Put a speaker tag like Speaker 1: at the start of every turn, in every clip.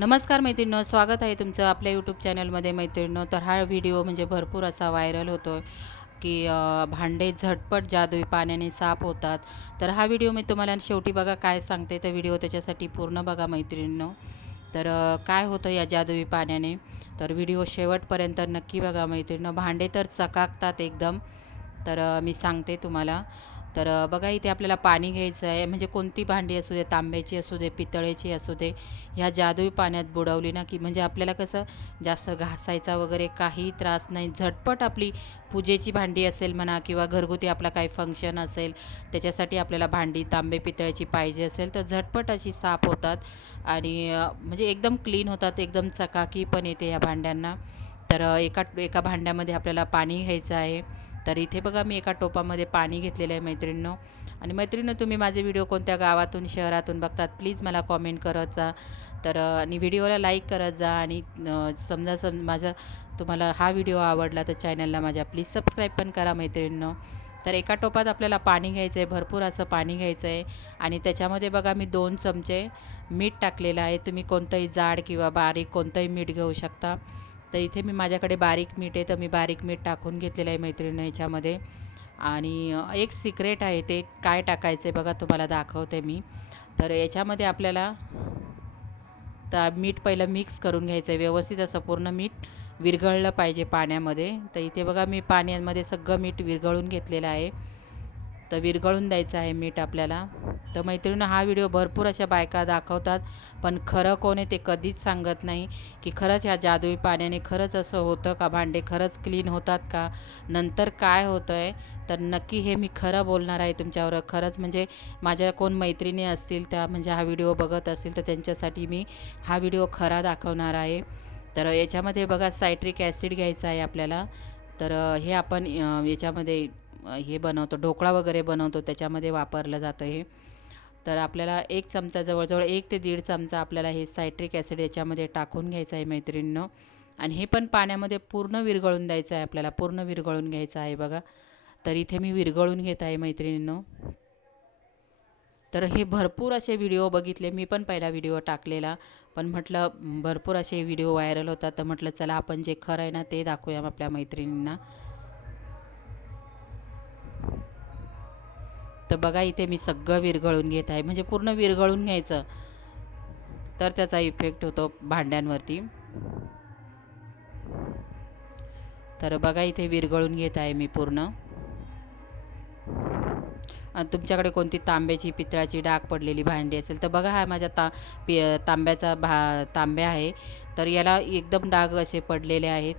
Speaker 1: नमस्कार मैत्रिणींनो स्वागत आहे तुमचं आपल्या यूट्यूब चॅनलमध्ये मैत्रिणींनो. तर हा व्हिडिओ म्हणजे भरपूर असा व्हायरल होतो आहे की भांडे झटपट जादुई पाण्याने साफ होतात. तर हा व्हिडिओ मी तुम्हाला शेवटी बघा काय सांगते. तर व्हिडिओ त्याच्यासाठी पूर्ण बघा मैत्रिणींनो. तर काय होतं या जादुई पाण्याने? तर व्हिडिओ शेवटपर्यंत नक्की बघा मैत्रिणींनो. भांडे तर चकाकतात एकदम. तर मी सांगते तुम्हाला. तर बघा इथे आपल्याला पाणी घ्यायचं आहे. म्हणजे कोणती भांडी असू दे तांब्याची असू दे पितळेची असू दे ह्या जादुई पाण्यात बुडवली ना की म्हणजे आपल्याला कसं जास्त घासायचा वगैरे काही त्रास नाही. झटपट आपली पूजेची भांडी असेल म्हणा किंवा घरगुती आपला काही फंक्शन असेल त्याच्यासाठी आपल्याला भांडी तांबे पितळेची पाहिजे असेल तर झटपट अशी साफ होतात. आणि म्हणजे एकदम क्लीन होतात एकदम चकाकी पण येते या भांड्यांना. तर एका एका भांड्यामध्ये आपल्याला पाणी घ्यायचं आहे. तर इथे बघा मी एका टोपामध्ये पाणी घेतलेलं आहे मैत्रिणींनो. आणि मैत्रिणींनो तुम्ही माझे व्हिडिओ कोणत्या गावातून शहरातून बघतात प्लीज मला कॉमेंट करत जा. तर आणि व्हिडिओला लाईक करत जा आणि समजा सम माझा तुम्हाला हा व्हिडिओ आवडला तर चॅनलला माझ्या प्लीज सबस्क्राईब पण करा मैत्रिणींनो. तर एका टोपात आपल्याला पाणी घ्यायचं आहे भरपूर असं पाणी घ्यायचं आहे आणि त्याच्यामध्ये बघा मी दोन चमचे मीठ टाकलेलं आहे. तुम्ही कोणतंही जाड किंवा बारीक कोणतंही मीठ घेऊ शकता. तर इथे मी माझ्याकडे बारीक मीठ आहे तर मी बारीक मीठ टाकून घेतलेलं आहे मैत्रिणी ह्याच्यामध्ये आणि एक सिक्रेट आहे ते काय टाकायचं आहे बघा तुम्हाला दाखवते मी. तर याच्यामध्ये आपल्याला तर मीठ पहिलं मिक्स करून घ्यायचं आहे व्यवस्थित असं पूर्ण मीठ विरघळलं पाहिजे पाण्यामध्ये. तर इथे बघा मी पाण्यामध्ये सगळं मीठ विरघळून घेतलेलं आहे. तर विरघळून द्यायचं आहे मीठ आपल्याला. तर मैत्रिणी हा व्हिडिओ भरपूर अशा बायका दाखवतात पण खरं कोण आहे ते कधीच सांगत नाही की खरंच ह्या जादुई पाण्याने खरंच असं होतं का? भांडे खरंच क्लीन होतात का? नंतर काय होतं आहे तर नक्की हे मी खरं बोलणार आहे तुमच्यावर. खरंच म्हणजे माझ्या कोण मैत्रिणी असतील त्या म्हणजे हा व्हिडिओ बघत असतील तर त्यांच्यासाठी मी हा व्हिडिओ खरा दाखवणार आहे. तर याच्यामध्ये बघा सायट्रिक ॲसिड घ्यायचं आहे आपल्याला. तर हे आपण याच्यामध्ये हे बनवतो ढोकळा वगैरे बनवतो त्याच्यामध्ये वापरलं जातं हे. तर आपल्याला एक चमचा जवळजवळ एक ते दीड चमचा आपल्याला हे सायट्रिक ॲसिड याच्यामध्ये टाकून घ्यायचं आहे मैत्रिणींनो. आणि हे पण पाण्यामध्ये पूर्ण विरघळून द्यायचं आहे आपल्याला पूर्ण विरघळून घ्यायचं आहे बघा. तर इथे मी विरघळून घेत आहे मैत्रिणींनो. तर हे भरपूर असे व्हिडिओ बघितले मी पण पहिला व्हिडिओ टाकलेला. पण म्हटलं भरपूर असे व्हिडिओ व्हायरल होतात तर म्हटलं चला आपण जे खरं आहे ना ते दाखवूया आपल्या मैत्रिणींना. तर बघा इथे मी सगळं विरघळून घेत आहे. म्हणजे पूर्ण विरघळून घ्यायचं. तर त्याचा इफेक्ट होतो भांड्यांवरती. तर बघा इथे विरघळून घेत आहे मी पूर्ण. आणि तुमच्याकडे कोणती तांब्याची पितळाची डाग पडलेली भांडी असेल तर बघा हा माझ्या ता पि तांब्याचा भा तांब्या आहे. तर याला एकदम डाग असे पडलेले आहेत.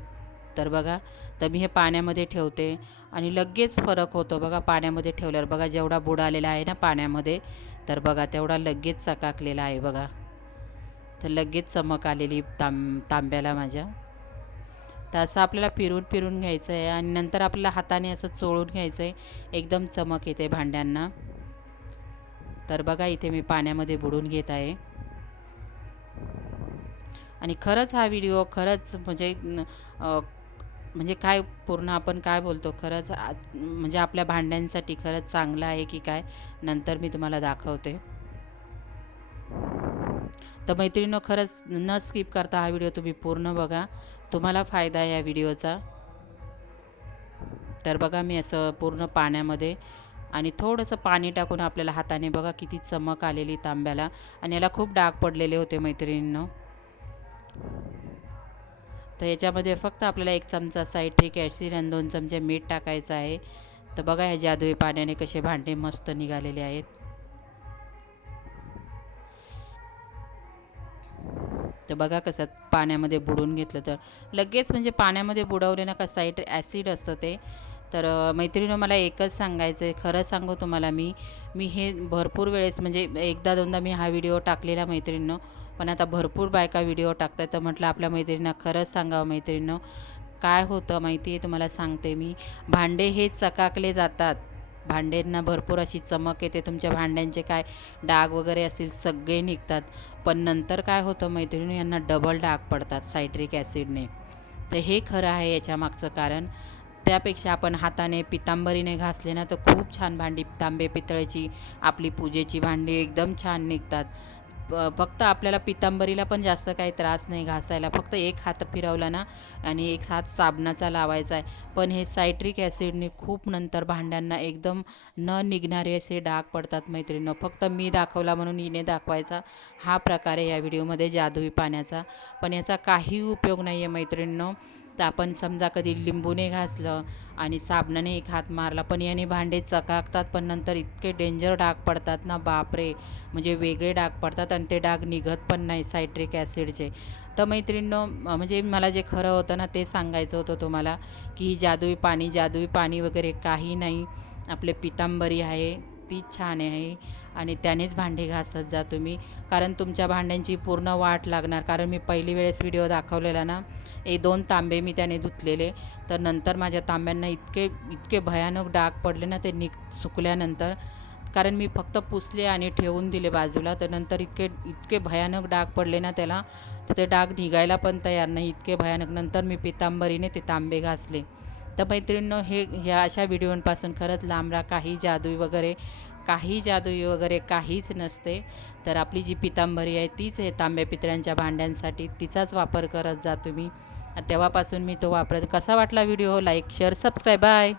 Speaker 1: तर बघा तर मी हे पाण्यामध्ये ठेवते. आणि लगेच फरक होतो बघा पाण्यामध्ये ठेवल्यावर. बघा जेवढा बुडालेला आहे ना पाण्यामध्ये तर बघा तेवढा लगेच चकाकलेला आहे बघा. तर लगेच चमक आलेली तांब तांब्याला माझ्या. तर असं आपल्याला फिरून फिरून घ्यायचं आहे आणि नंतर आपल्याला हाताने असं चोळून घ्यायचं आहे. एकदम चमक येते भांड्यांना. तर बघा इथे मी पाण्यामध्ये बुडून घेत आहे. आणि खरंच हा व्हिडिओ खरंच म्हणजे म्हणजे काय पूर्ण आपण काय बोलतो? खरंच म्हणजे आपल्या भांड्यांसाठी खरंच चांगलं आहे की काय? नंतर मी तुम्हाला दाखवते. तर मैत्रिणीनं खरंच न स्किप करता हा व्हिडिओ तुम्ही पूर्ण बघा. तुम्हाला फायदा आहे या व्हिडिओचा तर बघा मी असं पूर्ण पाण्यामध्ये आणि थोडंसं पाणी टाकून आपल्याला हाताने बघा किती चमक आलेली तांब्याला. आणि याला खूप डाग पडलेले होते मैत्रिणींनं. तर याच्यामध्ये फक्त आपल्याला एक चमचा सायट्रिक ॲसिड आणि दोन चमचे मीठ टाकायचं आहे. तर बघा ह्या जादुई पाण्याने कसे भांडे मस्त निघालेले आहेत. तर बघा कसं पाण्यामध्ये बुडून घेतलं तर. लगेच म्हणजे पाण्यामध्ये बुडवले ना का साईट ॲसिड असतं ते. तर मैत्रिणीनं मला एकच सांगायचं आहे. खरं सांगू तुम्हाला मी. मी हे भरपूर वेळेस म्हणजे एकदा दोनदा मी हा व्हिडिओ टाकलेला मैत्रिणीनं. पण आता भरपूर बायका व्हिडिओ टाकतात तर म्हटलं आपल्या मैत्रिणींना खरंच सांगावं मैत्रिणीनं. काय होतं माहिती आहे तुम्हाला सांगते मी. भांडे हे चकाकले जातात. भांड्यांना भरपूर अशी चमक येते. तुमच्या भांड्यांचे काय डाग वगैरे असतील सगळे निघतात. पण नंतर काय होतं मैत्रिणी यांना डबल डाग पडतात सायट्रिक ॲसिडने तर हे खरं आहे याच्या मागचं कारण. त्यापेक्षा आपण हाताने पितांबरीने घासले ना तर खूप छान भांडी तांबे पितळेची आपली पूजेची भांडी एकदम छान निघतात. फक्त आपल्याला पितांबरीला पण जास्त काही त्रास नाही घासायला. फक्त एक हात फिरवला ना आणि एक हात साबणाचा लावायचा आहे. पण हे सायट्रिक ॲसिडने खूप नंतर भांड्यांना एकदम न निघणारे असे डाग पडतात मैत्रिणींनो. फक्त मी दाखवला म्हणून हिने दाखवायचा. हा प्रकार आहे या व्हिडिओमध्ये जादुई पाण्याचा. पण याचा काही उपयोग नाही आहे मैत्रिणींनो. तर आपण समजा कधी लिंबूने घासलं आणि साबणाने एक हात मारला पण याने भांडे चकाकतात पण नंतर इतके डेंजर डाग पडतात ना बापरे. म्हणजे वेगळे डाग पडतात आणि ते डाग निघत पण नाही सायट्रिक ॲसिडचे. तर मैत्रिणीनं म्हणजे मला जे खरं होतं ना ते सांगायचं होतं तुम्हाला की ही जादुई पाणी जादुई पाणी वगैरे काही नाही. आपले पितांबरी आहे तीच छान आहे. आणि त्यानेच भांडे घासत जा तुम्ही. कारण तुमच्या भांड्यांची पूर्ण वाट लागणार. कारण मी पहिली वेळेस व्हिडिओ दाखवलेला ना हे दोन तांबे मी त्याने धुतलेले. तर नंतर माझ्या तांब्यांना इतके इतके भयानक डाग पडले ना ते निक सुकल्यानंतर. कारण मी फक्त पुसले आणि ठेवून दिले बाजूला. तर नंतर इतके इतके भयानक डाग पडले ना त्याला तर ते डाग निघायला पण तयार नाही इतके भयानक. नंतर मी पितांबरीने ते तांबे घासले. तर मैत्रिणींनो हे ह्या अशा व्हिडिओंपासून खरंच लांब राहा. काही जादू वगैरे काही जादुई वगैरे काहीच नसते. तर आपली जी पितांबरी आहे तीच आहे तांब्या पितळ्यांच्या भांड्यांसाठी. तिचाच वापर करत जा तुम्ही. तेव्हापासून मी तो वापरत कसा वाटला video? Like share subscribe bye